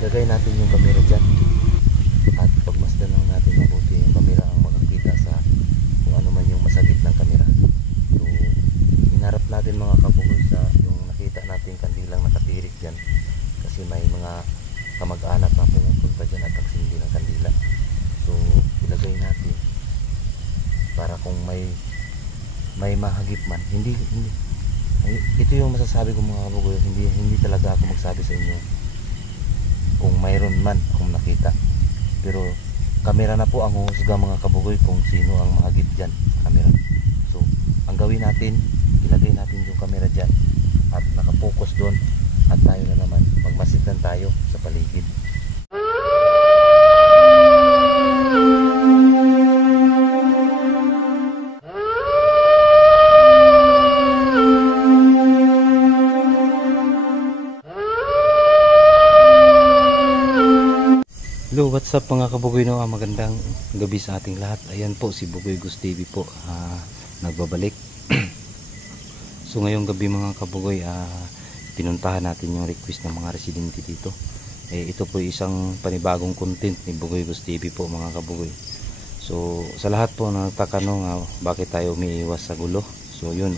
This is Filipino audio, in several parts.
ilagay natin yung camera dyan at pagmasdan lang natin mabuti yung camera ang makakita sa kung ano man yung masagip ng camera. So hinarap natin mga kabugoy sa yung nakita natin kandilang nakatirik dyan kasi may mga kamag-anak na pumupunta dyan at nagsindi ng kandila. So ilagay natin para kung may mahagip man, hindi ito yung masasabi ko mga kabugoy, hindi talaga ako magsabi sa inyo kung mayroon man akong nakita, pero kamera na po ang huhusga mga kabugoy kung sino ang mahagip dyan sa kamera. So ang gawin natin, ilagay natin yung kamera dyan at nakapokus doon at tayo na naman magmasdan tayo sa paligid. Hello, what's up mga kabugoy, no? Magandang gabi sa ating lahat. Ayan po si Bugoy Gus TV po, nagbabalik. So ngayong gabi mga kabugoy, pinuntahan natin yung request ng mga residente dito. Ito po isang panibagong content ni Bugoy Gus TV po mga kabugoy. So sa lahat po na nagtatanong bakit tayo umiiwas sa gulo, so yun,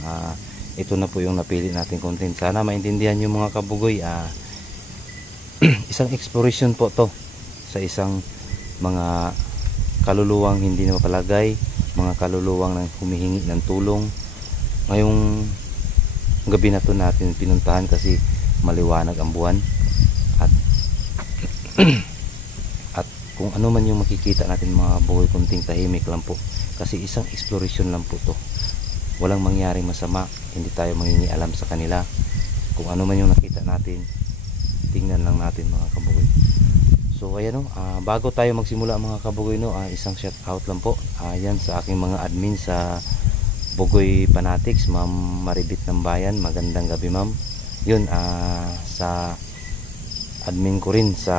ito na po yung napili natin content. Sana maintindihan nyo mga kabugoy, isang exploration po to sa isang mga kaluluwang hindi na mapalagay, mga kaluluwang na humihingi ng tulong. Ngayong gabi na to natin pinuntahan kasi maliwanag ang buwan at at kung ano man yung makikita natin mga bugoy, kunting tahimik lang po kasi isang exploration lang po to. Walang mangyaring masama, hindi tayo mangingialam sa kanila. Kung ano man yung nakita natin, tingnan lang natin mga kabugoy. So ayan, bago tayo magsimula mga kabugoy, no, isang shout out lang po yan sa aking mga admin sa Bugoy Fanatics, Ma'am Maribit ng Bayan, magandang gabi ma'am. Yun, sa admin ko rin sa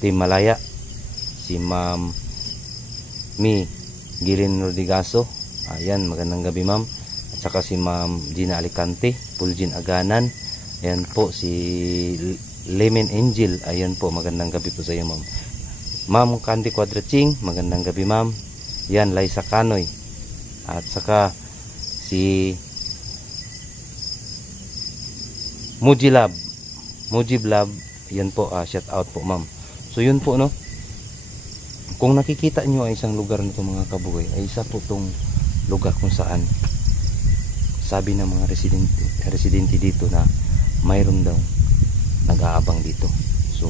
Team Malaya, si Ma'am Mi Girin Rodigaso, ayan, magandang gabi ma'am. At saka si Ma'am Gina Alicante, Pulgin Aganan, ayan po si Lemon Angel, ayan po, magandang gabi po sa iyo ma'am. Ma'am Candy Quadraching, magandang gabi ma'am. Yan, Liza Canoy. At saka si Mujilab, yan po, shout out po ma'am. So yun po, no, kung nakikita nyo ay isang lugar nito mga kabugoy, ay isa po tong lugar kung saan sabi ng mga residente dito na mayroon daw nag-aabang dito. So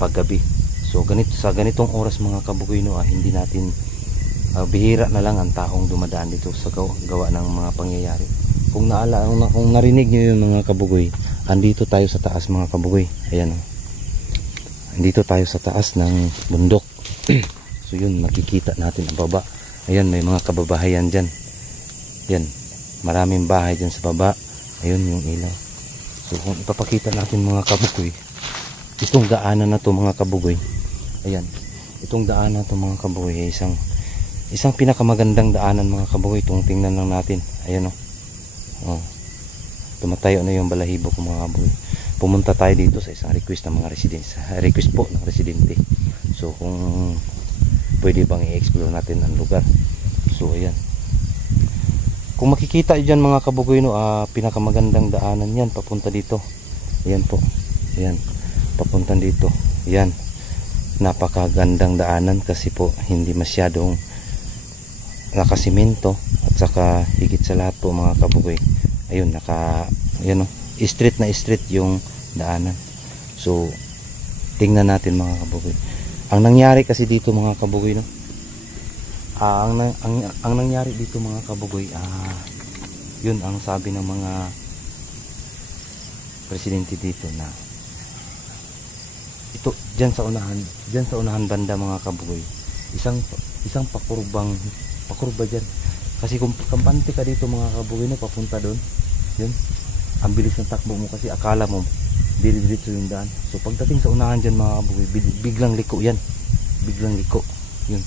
paggabi, so sa ganitong oras mga kabugoy, no, hindi natin bihira na lang ang taong dumadaan dito sa gawa ng mga pangyayari. Kung narinig nyo yung mga kabugoy, andito tayo sa taas mga kabugoy, ayan, andito tayo sa taas ng bundok. So yun, makikita natin ang baba, ayan, may mga kababahayan dyan, yan, maraming bahay dyan sa baba, ayun yung ilaw. So kung ipapakita natin mga kabugoy, itong daanan na to mga kabugoy, ayan, itong daanan na to mga kabugoy ay isang pinakamagandang daanan mga kabugoy. Itong tingnan lang natin, ayan, tumatayo na yung balahibo ko mga kabugoy. Pumunta tayo dito sa isang request ng mga residente, request po ng residente. So kung pwede bang i-explore natin ang lugar. So ayan, kung makikita dyan mga kabugoy, no, pinakamagandang daanan yan papunta dito. Ayan po, ayan, papunta dito. Ayan, napakagandang daanan kasi po hindi masyadong nakasimento at saka higit sa lahat po mga kabugoy, ayun, ayan, street na street yung daanan. So tingnan natin mga kabugoy. Ang nangyari kasi dito mga kabugoy, no, ang nangyari dito mga kabugoy, yun ang sabi ng mga presidente dito na ito diyan sa unahan banda mga kabugoy, isang pakurba diyan. Kasi kung kampante ka dito mga kabugoy na papunta doon, yun, ang bilis ng takbo mo kasi akala mo diretso yung daan. So pagdating sa unahan diyan mga kabugoy, biglang liko yan, yun.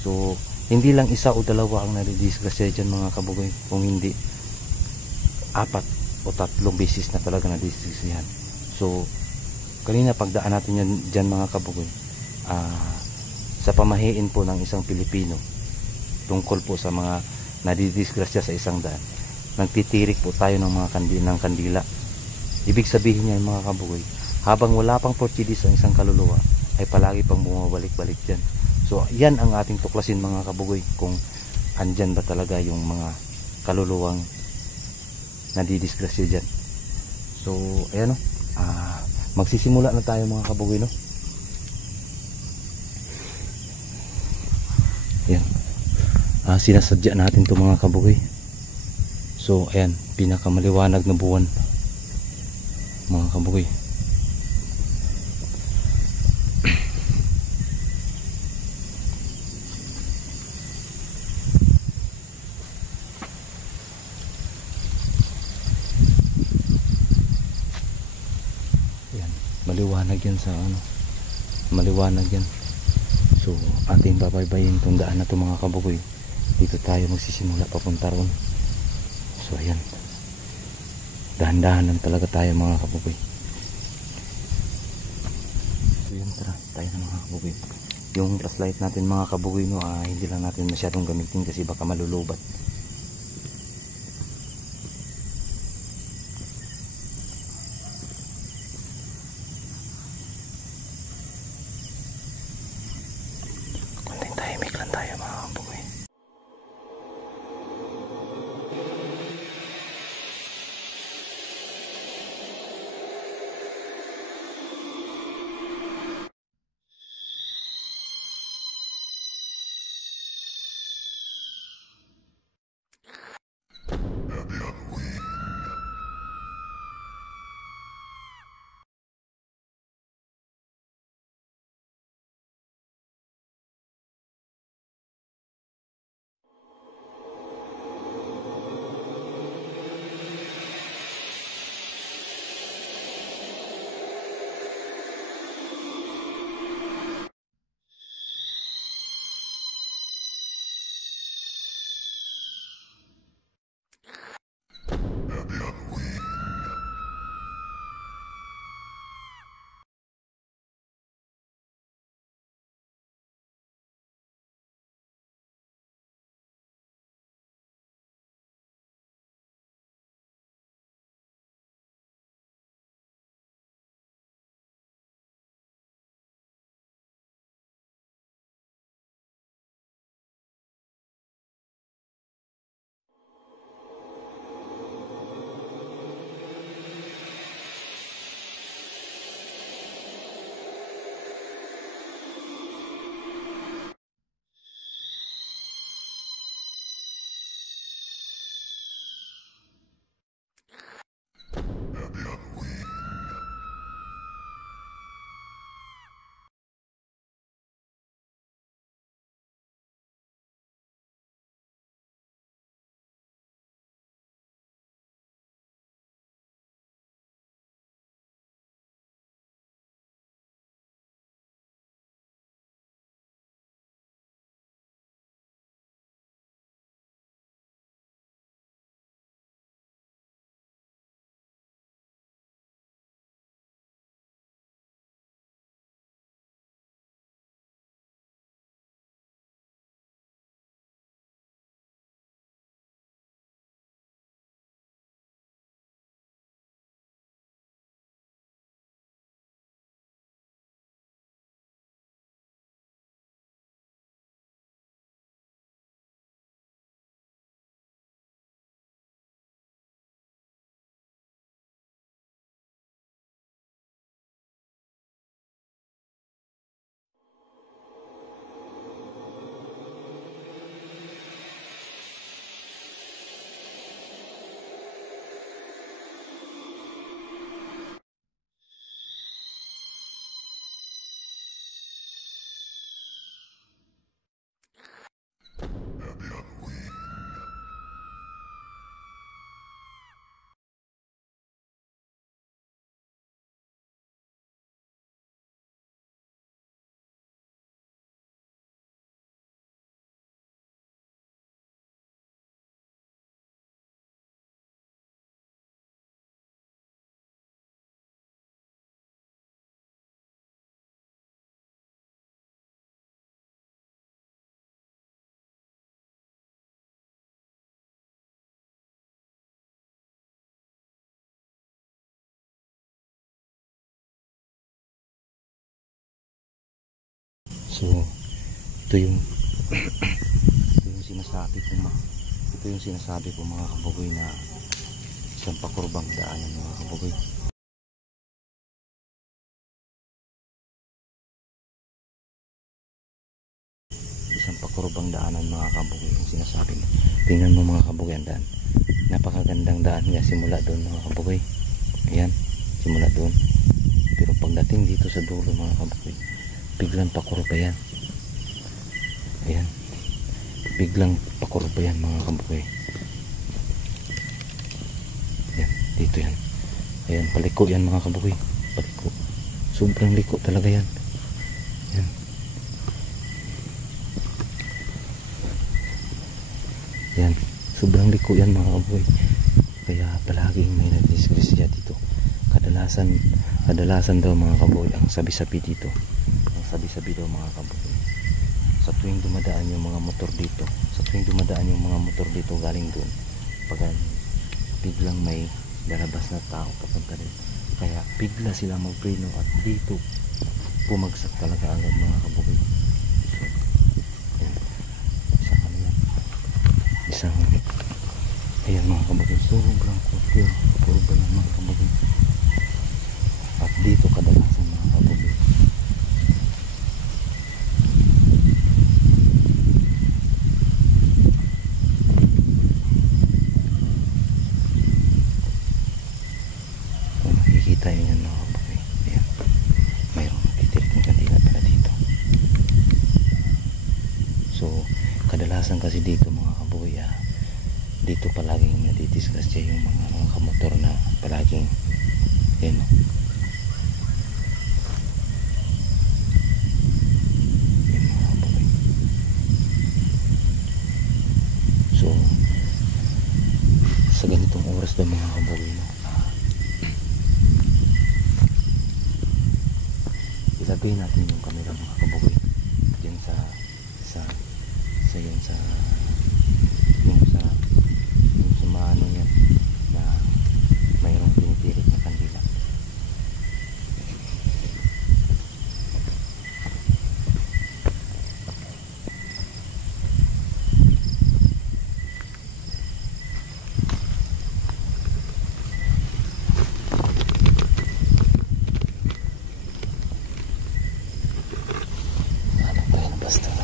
So hindi lang isa o dalawa ang nadidisgrasya dyan mga kabugoy, kung hindi 4 o 3 beses na talaga nadisgrasyahan. So kanina pagdaan natin yan dyan mga kabugoy, sa pamahiin po ng isang Pilipino tungkol po sa mga nadidisgrasya sa isang daan, nagtitirik po tayo ng mga kandila. Ibig sabihin niya mga kabugoy, habang wala pang Portuguese ang isang kaluluwa, ay palagi pang bumabalik-balik dyan. So yan ang ating tuklasin mga kabugoy, kung andyan ba talaga yung mga kaluluwang nadidisgrasya dyan. So ayan o, magsisimula na tayo mga kabugoy, no? Ayan, sinasadya natin to mga kabugoy. So ayan, pinakamaliwanag na buwan mga kabugoy. Ayan, maliwanag yan sa ano, maliwanag yan. So ating babaybayin tong daan na to mga kabugoy. Dito tayo magsisimula papunta ron. So ayan, dahan-dahan lang talaga tayo mga kabugoy. So yun, tara tayo na mga kabugoy. Yung flashlight natin mga kabugoy, no, hindi lang natin masyadong gamitin kasi baka malulubat. So ito yung ito yung sinasabi ko mga kabugoy na isang pakurbang daanan mga kabugoy. Isang pakurbang daanan mga kabugoy yung sinasabi mo. Tingnan mo mga kabugoy ang daan. Napakagandang daan nga simula doon mga kabugoy. Ayan, simula doon. Pero pagdating dito sa dulo mga kabugoy, biglang pakurba yan. Ayan, biglang pakurba yan mga kabugoy. Ayan, dito yan. Ayan, paliko yan mga kabugoy. Paliko. Sobrang liko talaga yan. Ayan. Yan, sobrang liko yan mga kabugoy. Kaya palaging may nagdisgrisya dito. Kadalasan daw mga kabugoy ang sabi-sabi dito. Ang sabi-sabi daw mga kabugoy. Sa tuwing dumadaan yung mga motor dito, galing doon, pag biglang may lalabas na tao papunta dito, kaya bigla sila magpreno at dito pumagsak talaga agad mga kabugoy. Isang ayan mga kabugoy, sobrang kurba yan mga kabugoy. At dito kadalasan mga kabugoy. Kung makikita yun yan mga kabugoy, ayan, mayroong titirik ng kandila pala dito. So kadalasan kasi dito mga kabugoy, dito palaging nadidiscuss siya yung mga kamotor na palaging yun o. Yun mga kabugoy. So sa ganitong oras daw mga kabugoy, no, ilagay natin yung camera mga kabugoy dyan sa maano yan na mayroong tinitirik na kandila. Ano ba yan basta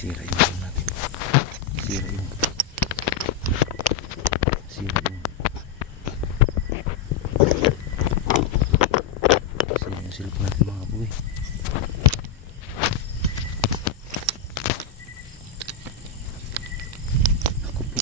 sira yung ano natin, sira yung silip natin mga kabugoy. Ako po,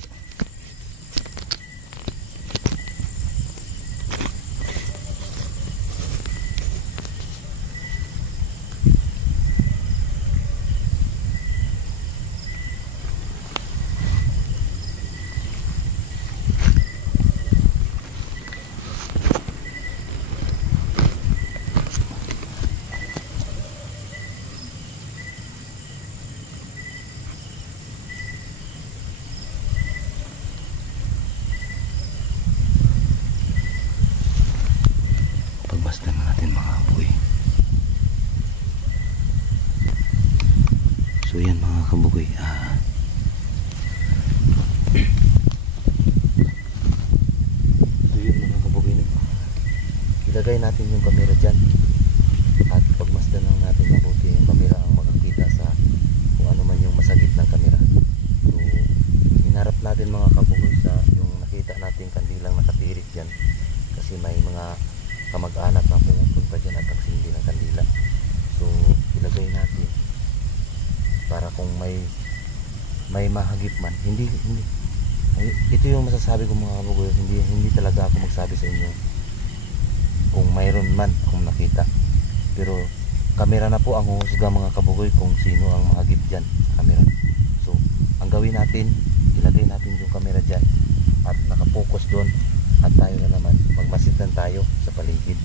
pagbasdan na natin mga kabugoy. So yan mga kabugoy, ito yun mga kabugoy, ilagay natin yung camera dyan at pagmasdan lang natin mabuti yung camera ang makakita sa kung ano man yung masagip ng camera. So hinarap natin mga kabugoy sa yung nakita natin kandilang nakatirik dyan kasi may mga kamag-anak na pumupunta dyan at nagsindi ng kandila. So ilagay natin para kung may mahagip man, hindi ito yung masasabi ko mga kabugoy, hindi talaga ako magsabi sa inyo kung mayroon man akong nakita, pero kamera na po ang huhusga mga kabugoy kung sino ang mahagip dyan sa kamera. So ang gawin natin, ilagay natin yung kamera dyan at nakapokus doon at tayo na naman magmasitan tayo sa paligid.